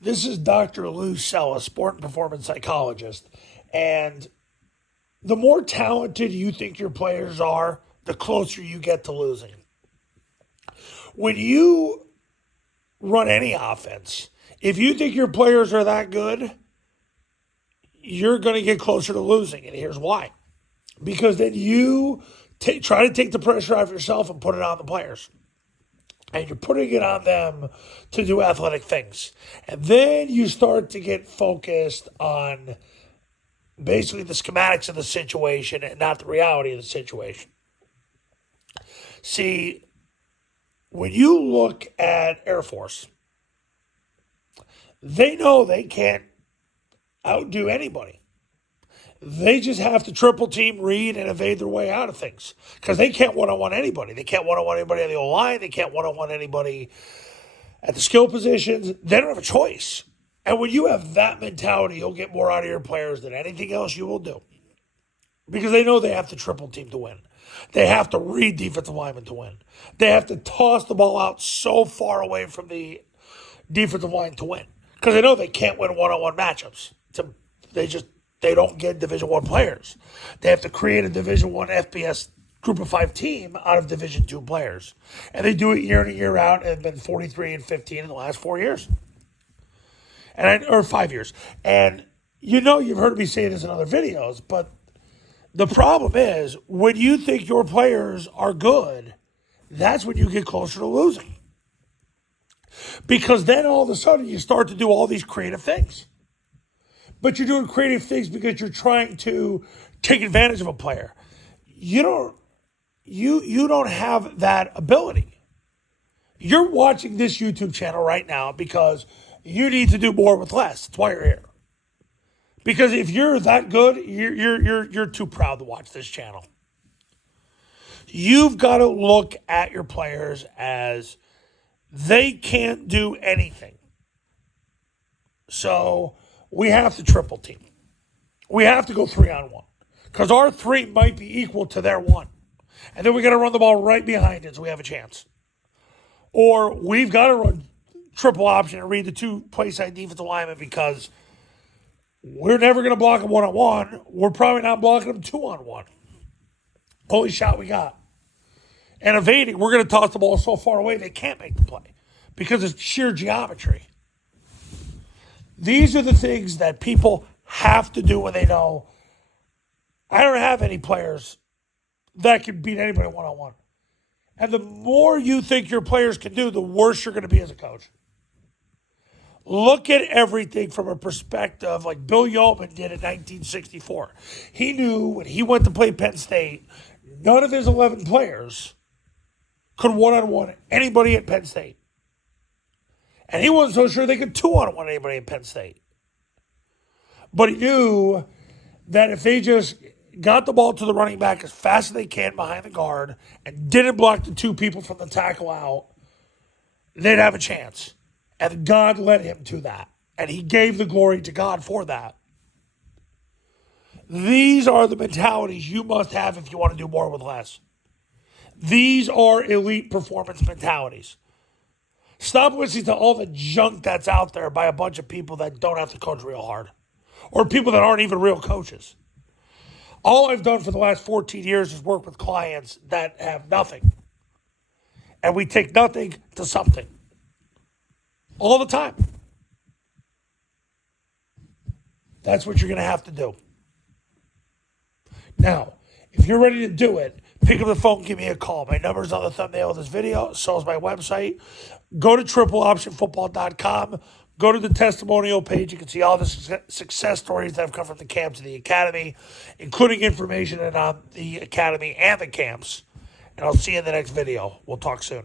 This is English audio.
This is Dr. Lou Sella, sport and performance psychologist. And the more talented you think your players are, the closer you get to losing. When you run any offense, if you think your players are that good, you're going to get closer to losing. And here's why. Because then you try to take the pressure off yourself and put it on the players. And you're putting it on them to do athletic things. And then you start to get focused on basically the schematics of the situation and not the reality of the situation. See, when you look at Air Force, they know they can't outdo anybody. They just have to triple team, read, and evade their way out of things because they can't one-on-one anybody. They can't one-on-one anybody on the O-line. They can't one-on-one anybody at the skill positions. They don't have a choice. And when you have that mentality, you'll get more out of your players than anything else you will do because they know they have to triple team to win. They have to read defensive linemen to win. They have to toss the ball out so far away from the defensive line to win because they know they can't win one-on-one matchups. They don't get Division I players. They have to create a Division I FBS Group of 5 team out of Division II players, and they do it year in and year out. And have been 43-15 in the last 4 years, or 5 years. And you've heard me say this in other videos, but the problem is when you think your players are good, that's when you get closer to losing. Because then all of a sudden you start to do all these creative things. But you're doing creative things because you're trying to take advantage of a player. You don't have that ability. You're watching this YouTube channel right now because you need to do more with less. That's why you're here. Because if you're that good, you're too proud to watch this channel. You've got to look at your players as they can't do anything. So we have to triple team. We have to go 3-on-1 because our 3 might be equal to their 1. And then we got to run the ball right behind it so we have a chance. Or we've got to run triple option and read the 2 play side defensive linemen because we're never going to block them 1-on-1. We're probably not blocking them 2-on-1. Only shot we got. And evading, we're going to toss the ball so far away they can't make the play because it's sheer geometry. These are the things that people have to do when they know I don't have any players that can beat anybody 1-on-1. And the more you think your players can do, the worse you're going to be as a coach. Look at everything from a perspective like Bill Yeoman did in 1964. He knew when he went to play Penn State, none of his 11 players could 1-on-1 anybody at Penn State. And he wasn't so sure they could 2-on-1 anybody at Penn State. But he knew that if they just got the ball to the running back as fast as they can behind the guard and didn't block the 2 people from the tackle out, they'd have a chance. And God led him to that. And he gave the glory to God for that. These are the mentalities you must have if you want to do more with less. These are elite performance mentalities. Stop listening to all the junk that's out there by a bunch of people that don't have to coach real hard. Or people that aren't even real coaches. All I've done for the last 14 years is work with clients that have nothing. And we take nothing to something. All the time. That's what you're going to have to do. Now, if you're ready to do it, pick up the phone, give me a call. My number's on the thumbnail of this video. So is my website. Go to tripleoptionfootball.com. Go to the testimonial page. You can see all the success stories that have come from the camps and the academy, including information on the academy and the camps. And I'll see you in the next video. We'll talk soon.